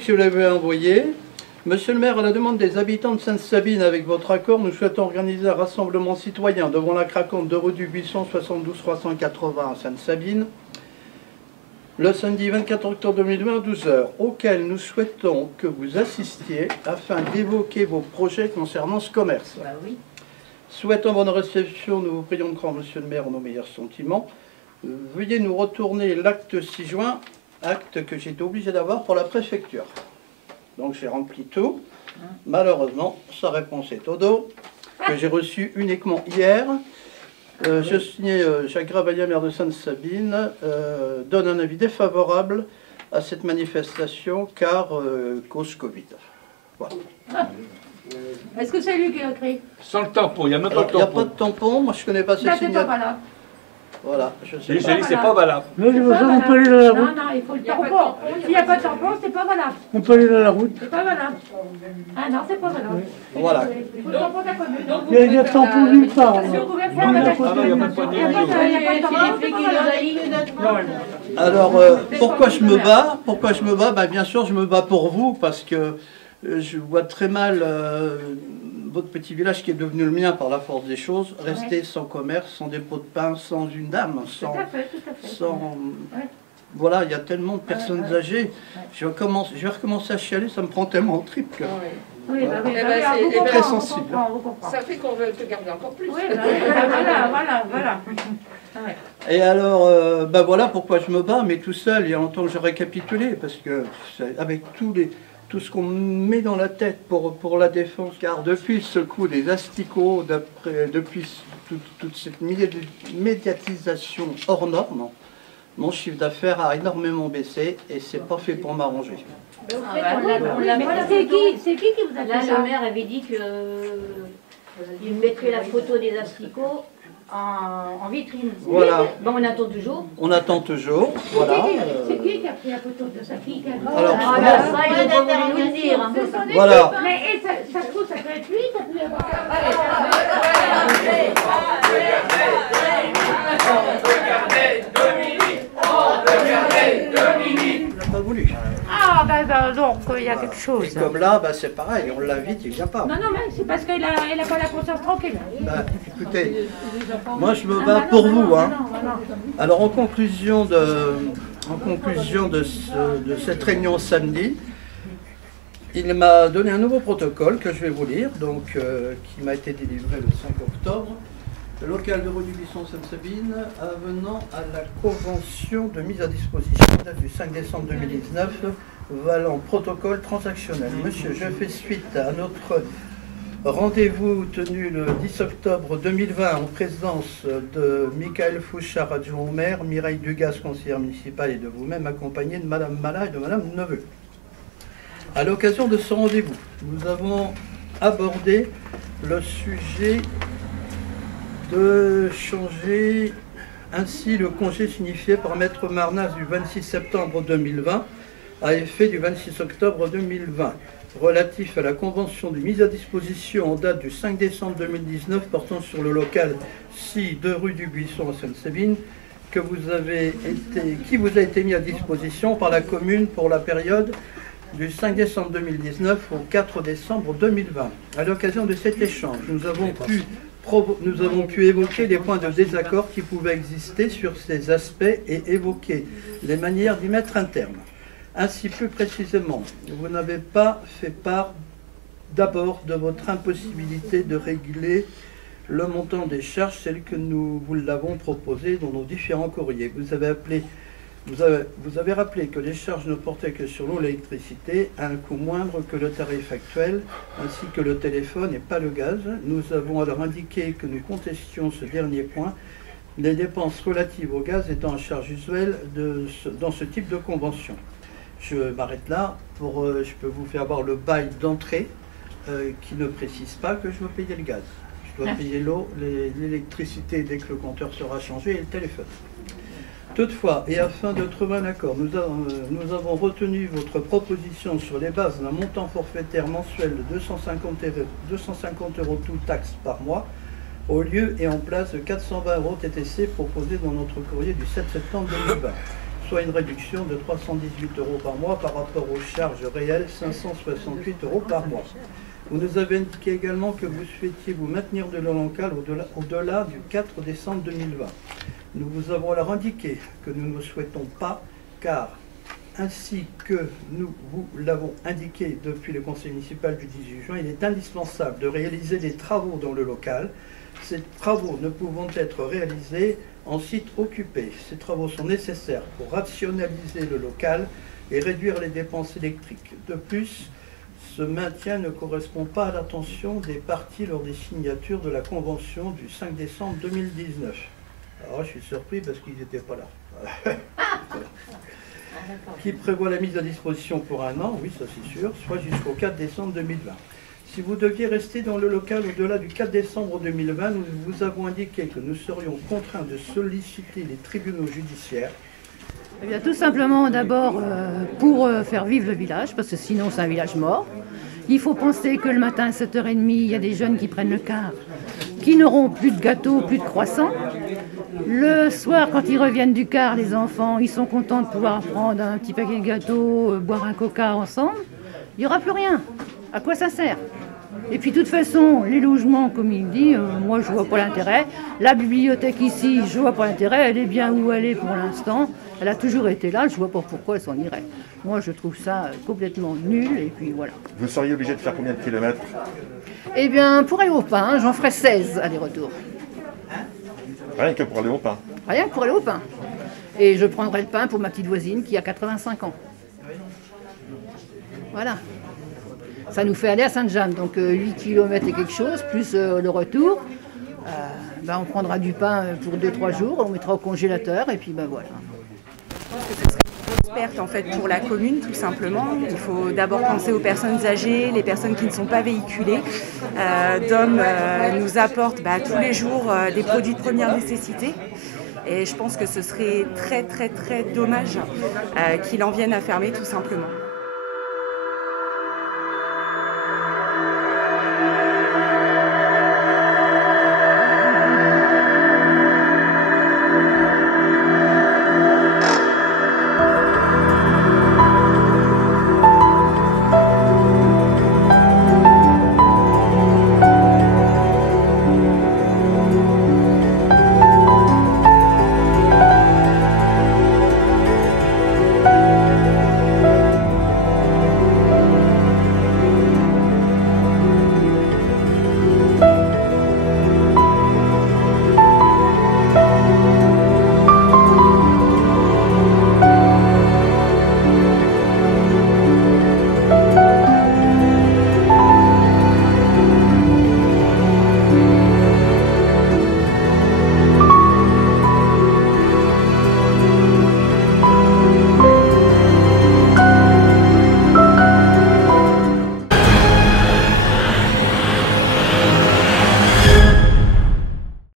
que je l'avais envoyé. Monsieur le maire, à la demande des habitants de Sainte-Sabine, avec votre accord, nous souhaitons organiser un rassemblement citoyen devant la craquante de rue du Buisson, 72 380 à Sainte-Sabine, le samedi 24 octobre 2020 à 12 h, auquel nous souhaitons que vous assistiez afin d'évoquer vos projets concernant ce commerce. Bah oui. Souhaitant bonne réception, nous vous prions de croire, monsieur le maire, nos meilleurs sentiments. Veuillez nous retourner l'acte 6 juin, acte que j'ai été obligé d'avoir pour la préfecture. Donc j'ai rempli tout. Malheureusement, sa réponse est au dos, que j'ai reçue uniquement hier. Je signais Jacques Gravaillat, maire de Sainte-Sabine, donne un avis défavorable à cette manifestation car cause Covid. Voilà. Est-ce que c'est lui qui a écrit? Sans le tampon, il n'y a même pas de tampon. Il n'y a pas de tampon, moi je ne connais pas cette signature. Voilà. Voilà, je sais J'ai pas. dit, c'est pas valable. Non, je veux ça, on peut aller dans la route. Non, non, il faut le tampon. S'il n'y a pas de tampon, c'est pas valable. On peut aller dans la route. C'est pas valable. Ah non, c'est pas valable. Voilà. Il faut le tampon de la commune. Il y a de tampon nulle part. Si on pouvait faire Ah non, la il n'y a pas de poignée. il n'y a pas de tampon, c'est pas valable. Alors, pourquoi je me bats? Pourquoi je me bats? Ben, bien sûr, je me bats pour vous, parce que je vois très mal votre petit village qui est devenu le mien par la force des choses, rester sans commerce, sans dépôt de pain, sans une dame, sans... Tout à fait, tout à fait. sans... Ouais. Voilà, il y a tellement de personnes âgées. Je vais recommencer à chialer, ça me prend tellement de tripes que... Oui, bah oui, Eh bah ben, oui, c'est- on eh ben, comprend, très on sensible. comprend, on comprend. Ça fait qu'on veut te garder encore plus. Oui, bah oui, voilà, voilà. Ouais. Et alors, ben voilà pourquoi je me bats, mais tout seul, il y a longtemps que je récapitulé, parce que avec tout ce qu'on met dans la tête pour la défense, car depuis ce coup des asticots, depuis toute cette médiatisation hors norme, mon chiffre d'affaires a énormément baissé et c'est pas fait pour m'arranger. Mais c'est qui vous a Là, fait ça? le maire avait dit qu'il mettrait la photo des asticots en vitrine. Voilà. Bon, on attend toujours. On attend toujours, voilà. C'est qui a pris la photo de sa fille? Alors, Ah, là, ça, ils n'ont pas voulu nous le dire. Hein. Voilà. Mais ça se trouve, ça peut être lui qui a pris la photo. Il n'a pas voulu. Ah, ben donc, il y a quelque chose. Et comme là, ben, c'est pareil, on l'invite, il vient pas. Non, non, mais c'est parce qu'il a pas la conscience tranquille. Ben, écoutez, moi je me bats pour vous. Hein. Alors en conclusion de cette réunion samedi, il m'a donné un nouveau protocole que je vais vous lire, donc qui m'a été délivré le 5 octobre. Le local de rue du Buisson Sainte-Sabine, avenant à la convention de mise à disposition date du 5 décembre 2019, valant protocole transactionnel. Monsieur, je fais suite à notre rendez-vous tenu le 10 octobre 2020 en présence de Michael Fouchard, adjoint au maire, Mireille Dugas, conseillère municipale, et de vous-même, accompagné de Madame Mala et de Madame Neveu. À l'occasion de ce rendez-vous, nous avons abordé le sujet de changer ainsi le congé signifié par Maître Marnas du 26 septembre 2020 à effet du 26 octobre 2020, relatif à la convention de mise à disposition en date du 5 décembre 2019 portant sur le local 6 de rue du Buisson à Sainte-Sabine, qui vous a été mis à disposition par la commune pour la période du 5 décembre 2019 au 4 décembre 2020. À l'occasion de cet échange, nous avons pu évoquer les points de désaccord qui pouvaient exister sur ces aspects et évoquer les manières d'y mettre un terme. Ainsi, plus précisément, vous n'avez pas fait part d'abord de votre impossibilité de régler le montant des charges, celles que nous vous l'avons proposé dans nos différents courriers. Vous avez rappelé que les charges ne portaient que sur l'eau et l'électricité, à un coût moindre que le tarif actuel, ainsi que le téléphone et pas le gaz. Nous avons alors indiqué que nous contestions ce dernier point, les dépenses relatives au gaz étant en charge usuelle dans ce type de convention. Je m'arrête là, je peux vous faire voir le bail d'entrée qui ne précise pas que je dois payer le gaz. Je dois payer l'eau, l'électricité dès que le compteur sera changé et le téléphone. Toutefois, et afin de trouver un accord, nous avons retenu votre proposition sur les bases d'un montant forfaitaire mensuel de 250 euros toute taxe par mois, au lieu et en place de 420 euros TTC proposé dans notre courrier du 7 septembre 2020. soit une réduction de 318 € par mois par rapport aux charges réelles, 568 € par mois. Vous nous avez indiqué également que vous souhaitiez vous maintenir de le local au-delà du 4 décembre 2020. Nous vous avons alors indiqué que nous ne souhaitons pas, car ainsi que nous vous l'avons indiqué depuis le conseil municipal du 18 juin, il est indispensable de réaliser des travaux dans le local. Ces travaux ne pouvant être réalisés en site occupé. Ces travaux sont nécessaires pour rationaliser le local et réduire les dépenses électriques. De plus, ce maintien ne correspond pas à l'intention des parties lors des signatures de la convention du 5 décembre 2019. Alors, je suis surpris parce qu'ils n'étaient pas là. Qui prévoit la mise à disposition pour un an, oui, ça c'est sûr, soit jusqu'au 4 décembre 2020. Si vous deviez rester dans le local au-delà du 4 décembre 2020, nous vous avons indiqué que nous serions contraints de solliciter les tribunaux judiciaires. Eh bien, tout simplement, d'abord, pour faire vivre le village, parce que sinon c'est un village mort. Il faut penser que le matin à 7h30, il y a des jeunes qui prennent le car, qui n'auront plus de gâteaux, plus de croissants. Le soir, quand ils reviennent du car, les enfants, ils sont contents de pouvoir prendre un petit paquet de gâteaux, boire un coca ensemble. Il n'y aura plus rien. À quoi ça sert? Et puis de toute façon, les logements, comme il dit, moi je vois pas l'intérêt. La bibliothèque ici, je vois pas l'intérêt. Elle est bien où elle est pour l'instant. Elle a toujours été là, je vois pas pourquoi elle s'en irait. Moi je trouve ça complètement nul et puis voilà. Vous seriez obligé de faire combien de kilomètres? Eh bien, pour aller au pain, j'en ferai 16 aller-retour. Rien que pour aller au pain? Rien que pour aller au pain. Et je prendrai le pain pour ma petite voisine qui a 85 ans. Voilà. Ça nous fait aller à Sainte-Jeanne, donc 8 km et quelque chose, plus le retour. On prendra du pain pour 2-3 jours, on mettra au congélateur et puis voilà. Je pense que ce serait une grosse perte en fait pour la commune tout simplement. Il faut d'abord penser aux personnes âgées, les personnes qui ne sont pas véhiculées. Dom nous apporte tous les jours des produits de première nécessité. Et je pense que ce serait très très très dommage qu'il en vienne à fermer tout simplement.